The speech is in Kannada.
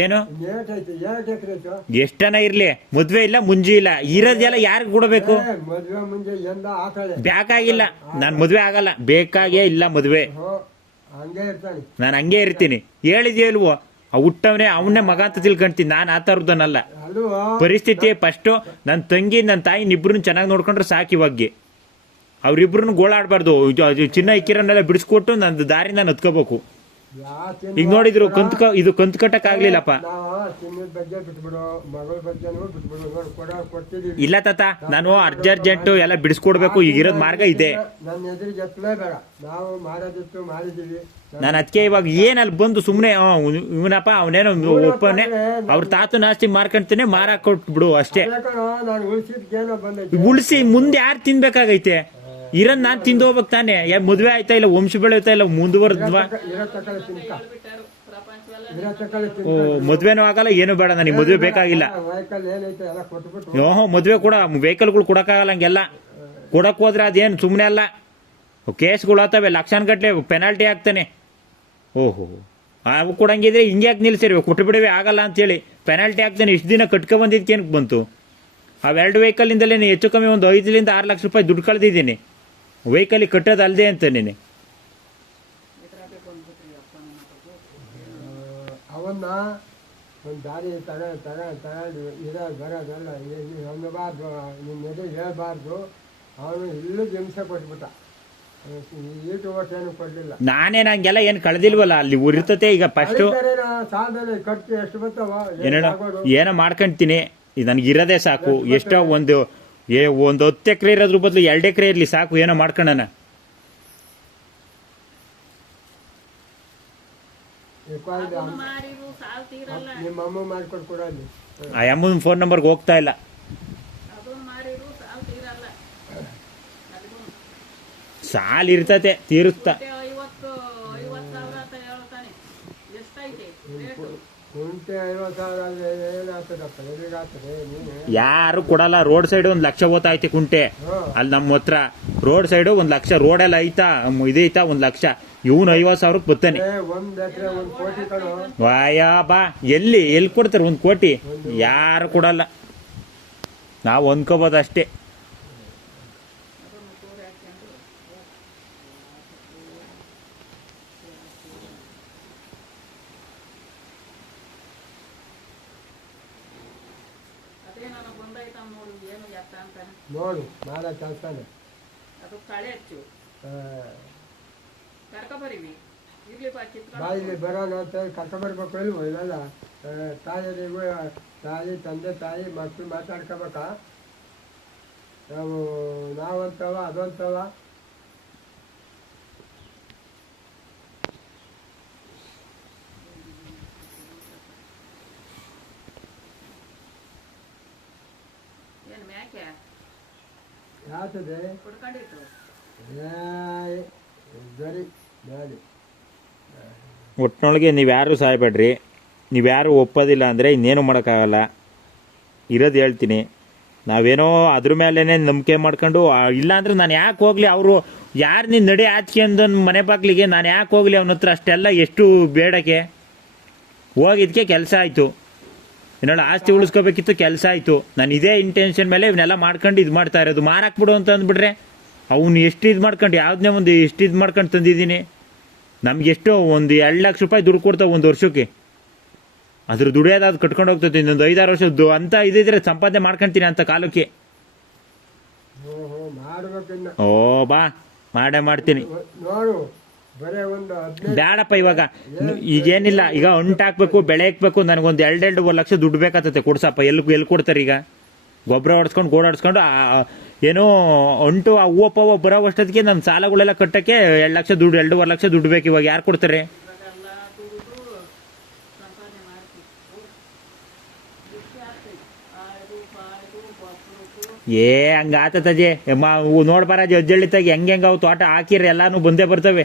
ಏನು ಏಟ್ ಐತಿ 2 ಎಕರೆ ಐತು. ಎಷ್ಟನ ಇರ್ಲಿ, ಮದ್ವೆ ಇಲ್ಲ ಮುಂಜಿ ಇಲ್ಲ, ಇರೋದೆಲ್ಲ ಯಾರಿಗೆ ಕೊಡಬೇಕು? ಮದ್ವೆ ಮುಂಜೆ ಎಂದ ಆತಾಳೆ ಬೇಕಾಗಿಲ್ಲ, ನಾನ್ ಮದ್ವೆ ಆಗಲ್ಲ, ಬೇಕಾಗೇ ಇಲ್ಲ ಮದ್ವೆ. ಹಂಗೆ ಇರ್ತಾನೆ. ನಾನು ಹಂಗೆ ಇರ್ತೀನಿ. ಹೇಳಿದ್ಯೋ ಇಲ್ವೋ, ಹುಟ್ಟವನೇ ಅವನ್ನೇ ಮಗ ಅಂತ ತಿಳ್ಕೊಂತೀನಿ. ನಾನು ಆ ಥರದನಲ್ಲ. ಅಲ್ವಾ ಪರಿಸ್ಥಿತಿ ಫಸ್ಟು ನನ್ನ ತಂಗಿ ನನ್ನ ತಾಯಿನ ಇಬ್ರನ್ನ ಚೆನ್ನಾಗಿ ನೋಡ್ಕೊಂಡ್ರೆ ಸಾಕು. ಇವಾಗೆ ಅವ್ರಿಬ್ರನ್ನ ಗೋಳಾಡಬಾರ್ದು. ಚಿನ್ನ ಇಕ್ಕಿರನ್ನೆಲ್ಲ ಬಿಡಿಸ್ಕೊಟ್ಟು ನನ್ನ ದಾರಿ ನಾನು ಹತ್ಕೋಬೇಕು. ಈಗ ನೋಡಿದ್ರು ಇದು ಕಂತು ಕಟ್ಟಕ್ ಆಗ್ಲಿಲ್ಲಪ್ಪ. ಇಲ್ಲ ತಾತ, ನಾನು ಅರ್ಜೆಂಟು ಎಲ್ಲ ಬಿಡಿಸ್ಕೊಡ್ಬೇಕು. ಈಗ ಇರೋದ್ ಮಾರ್ಗ ಇದೆ. ನನ್ನ ಎದುರಿಗೆ ಎತ್ತಲೇಬೇಡ, ನಾವು ಮಾಡೋದಿತ್ತು ಮಾಡಿದೀವಿ. ನಾನು ಅದಕ್ಕೆ ಇವಾಗ ಏನಲ್ಲಿ ಬಂದು ಸುಮ್ಮನೆ ಇವನಪ್ಪ ಅವನೇನೋ ಒಪ್ಪನೆ ಅವ್ರ ತಾತನ ಆಸ್ತಿ ಮಾರ್ಕೊಂತೀನಿ, ಮಾರಾಕ್ ಕೊಟ್ಬಿಡು ಅಷ್ಟೇ. ನಾನು ಉಳಿಸಿದ್ಗೇನೋ ಬಂದೈತೆ. ಉಳಿಸಿ ಮುಂದೆ ಯಾರು ತಿನ್ಬೇಕಾಗೈತೆ? ಇರೋದ್ ನಾನ್ ತಿಂದು ಹೋಗ್ಬೇಕು ತಾನೆ. ಯಾಕೆ ಮದ್ವೆ ಆಯ್ತಾ ಇಲ್ಲ, ವಂಶ ಬೆಳೆಯುತ್ತಾ ಇಲ್ಲ, ಮುಂದುವರೆದ್ವಾ? ಮದ್ವೆನೂ ಆಗಲ್ಲ, ಏನು ಬೇಡ, ನನಗೆ ಮದ್ವೆ ಬೇಕಾಗಿಲ್ಲ. ಮದ್ವೆ ಕೂಡ ವೆಹಿಕಲ್ಗಳು ಕೊಡಕ್ಕಾಗಲ್ಲ. ಹಂಗೆಲ್ಲ ಕೊಡಕ್ ಹೋದ್ರೆ ಅದೇನು ಸುಮ್ಮನೆ ಅಲ್ಲ, ಕೇಸ್ಗಳು ಆಗ್ತವೆ, ಲಕ್ಷಾನ್ಗಟ್ಲೆ ಪೆನಾಲ್ಟಿ ಆಗ್ತಾನೆ. ಓಹೋ, ಅವು ಕೊಡಂಗಿದ್ರೆ ಹಿಂಗ್ಯಾಕೆ ನಿಲ್ಸಿರಿ, ಕೊಟ್ಟು ಬಿಡವೆ ಆಗಲ್ಲ ಅಂತೇಳಿ ಪೆನಾಲ್ಟಿ ಆಗ್ತಾನೆ. ಇಷ್ಟು ದಿನ ಕಟ್ಕೊ ಬಂದಿದ್ದಕ್ಕೆ ಏನಕ್ಕೆ ಬಂತು? ಅವೆರಡು ವೆಹಿಕಲಿಂದಲೇ ಹೆಚ್ಚು ಕಮ್ಮಿ ಒಂದು 5 ರಿಂದ 6 ಲಕ್ಷ ರೂಪಾಯಿ ದುಡ್ಡು ಕಳೆದಿದ್ದೀನಿ. ವೆಹಿಕಲ್ ಕಟ್ಟೋದು ಅಲ್ಲದೆ ಅಂತ ನೀನೆ. ಅವನ್ನ ಒಂದು ದಾರಿ ತಗೊಂಡು ಇರೋದು ಬರೋದಲ್ಲ, ಅನ್ನಬಾರ್ದು, ನಿಮ್ಮ ಎದೆ ಹೇಳ್ಬಾರ್ದು. ಅವನು ಇಲ್ಲೂ ಹಿಂಸೆ ಕೊಟ್ಬಿಟ್ಟ, ಈಟು ಓಟೇನು ಕೊಡ್ಲಿಲ್ಲ. ನಾನೇ ನಂಗೆಲ್ಲ ಏನು ಕಳೆದಿಲ್ವಲ್ಲ, ಅಲ್ಲಿ ಇರ್ತತೆ. ಈಗ ಫಸ್ಟ್ ಸಾಲದಲ್ಲಿ ಖರ್ಚು ಎಷ್ಟು ಬರ್ತಾವ ಏನೋ ಮಾಡ್ಕೊಂತೀನಿ. ನನಗಿರೋದೇ ಸಾಕು. ಎಷ್ಟೋ ಒಂದು 10 ಎಕರೆ ಇರೋದ್ರ ಬದಲು 2 ಎಕರೆ ಇರಲಿ ಸಾಕು, ಏನೋ ಮಾಡ್ಕೊಳ್ಳೋಣ. ನಿಮ್ಮ ಅಮ್ಮ ಮಾಡ್ಕೊಂಡು ಕೊಡಲಿ. ಆ ಅಮ್ಮನ ಫೋನ್ ನಂಬರ್ಗೆ ಹೋಗ್ತಾ ಇಲ್ಲ. ಸಾಲ ಇರ್ತತೆ, ತೀರಿಸ್ತಾ. ಯಾರು ಕೊಡಲ್ಲ. ರೋಡ್ ಸೈಡ್ 1 ಲಕ್ಷ ಓದ್ತೈತೆ ಕುಂಟೆ. ಅಲ್ಲಿ ನಮ್ಮ ಹತ್ರ ರೋಡ್ ಸೈಡ್ 1 ಲಕ್ಷ, ರೋಡೆಲ್ಲ ಐತಾ ಇದೈತಾ 1 ಲಕ್ಷ. ಇವನು 50,000ಕ್ಕೆ ಬರ್ತಾನೆ. ವಾಯಾ ಬಾ, ಎಲ್ಲಿ ಕೊಡ್ತಾರೆ 1 ಕೋಟಿ? ಯಾರು ಕೊಡಲ್ಲ, ನಾವು ಅನ್ಕೋಬೋದು ಅಷ್ಟೇ. ನೋಡು ಮಾಡ ಕೆಲಸನೇ ಬಾಯಿಲಿ ಬರೋಣ ಅಂತ ಕರ್ಕೊಂಬರ್ಬೇಕು. ಇಲ್ವೋ ಇವೆಲ್ಲ ತಾಯಿ ತಂದೆ ತಾಯಿ ಮಕ್ಕಳು ಮಾತಾಡ್ಕೋಬೇಕಾ? ನಾವಂತವ ಅದೊಂತವ. ಯಾತದೆ ಒಟ್ಟಿನೊಳಗೆ ನೀವ್ಯಾರು ಸಾಯ್ಬೇಡ್ರಿ. ನೀವ್ಯಾರು ಒಪ್ಪೋದಿಲ್ಲ ಅಂದರೆ ಇನ್ನೇನು ಮಾಡೋಕ್ಕಾಗಲ್ಲ. ಇರೋದು ಹೇಳ್ತೀನಿ. ನಾವೇನೋ ಅದ್ರ ಮೇಲೇ ನಂಬಿಕೆ ಮಾಡ್ಕೊಂಡು ಇಲ್ಲಾಂದ್ರೆ ನಾನು ಯಾಕೆ ಹೋಗ್ಲಿ? ಅವರು ಯಾರು ನೀನು ನಡಿ ಆಚೆ ಅಂದೊಂದು ಮನೆ ಬಾಗ್ಲಿಗೆ ನಾನು ಯಾಕೆ ಹೋಗ್ಲಿ ಅವನ ಹತ್ರ? ಅಷ್ಟೆಲ್ಲ ಎಷ್ಟು ಬೇಡಕ್ಕೆ ಹೋಗಿದ್ದಕ್ಕೆ ಕೆಲಸ ಆಯಿತು. ಏನೋ ಆಸ್ತಿ ಉಳಿಸ್ಕೋಬೇಕಿತ್ತು, ಕೆಲಸ ಆಯಿತು. ನಾನು ಇದೇ ಇಂಟೆನ್ಷನ್ ಮೇಲೆ ಇವನ್ನೆಲ್ಲ ಮಾಡ್ಕೊಂಡು ಇದು ಮಾಡ್ತಾ ಇರೋದು. ಮಾರಾಕ್ಬಿಡು ಅಂತ ಅಂದ್ಬಿಟ್ರೆ ಅವನು ಎಷ್ಟು ಇದು ಮಾಡ್ಕೊಂಡು ಯಾವುದನ್ನೇ ಒಂದು ಎಷ್ಟು ಇದು ಮಾಡ್ಕೊಂಡು ತಂದಿದ್ದೀನಿ. ನಮ್ಗೆ ಎಷ್ಟೋ ಒಂದು 2 ಲಕ್ಷ ರೂಪಾಯಿ ದುಡ್ಡು ಕೊಡ್ತಾವೆ 1 ವರ್ಷಕ್ಕೆ. ಅದ್ರ ದುಡಿಯೋದು ಕಟ್ಕೊಂಡು ಹೋಗ್ತದೆ. ಇನ್ನೊಂದು 5-6 ವರ್ಷದ್ದು ಅಂತ ಇದಿದ್ರೆ ಸಂಪಾದನೆ ಮಾಡ್ಕೊಂತೀನಿ ಅಂತ ಕಾಲಕ್ಕೆ. ಓ ಬಾ, ಮಾಡ್ತೀನಿ. ಬೇಡಪ್ಪ, ಈಗೇನಿಲ್ಲ. ಈಗ ಹಾಕ್ಬೇಕು, ಬೆಳೆ ಹಾಕ್ಬೇಕು. ನನಗೊಂದು 2-2 ಲಕ್ಷ ದುಡ್ಡು ಬೇಕಾಗ್ತದೆ. ಕೊಡ್ಸಪ್ಪ. ಎಲ್ಲಿ ಕೊಡ್ತಾರೆ ಈಗ? ಗೊಬ್ಬರ ಹೊಡ್ಸ್ಕೊಂಡು ಗೋಡಾಡ್ಸ್ಕೊಂಡು ಏನೋ ಅಂಟು ಆ ಹೂವು ಪೂವು ಬರೋ ಅಷ್ಟೊತ್ತಿಗೆ ನಮ್ಮ ಸಾಲಗಳೆಲ್ಲ ಕಟ್ಟಕ್ಕೆ 2 ಲಕ್ಷ ದುಡ್ಡು, 2.5 ಲಕ್ಷ ದುಡ್ಡು ಬೇಕು. ಇವಾಗ ಯಾರು ಕೊಡ್ತಾರೆ? ಹಂಗ ಆತಜೆ ನೋಡ್ಬಾರಜಿ ಅಜ್ಜಳ್ಳಿತಾಗಿ ಹೆಂಗೆ ಅವು ತೋಟ ಹಾಕಿರಿ ಎಲ್ಲಾನು ಬಂದೇ ಬರ್ತವೆ.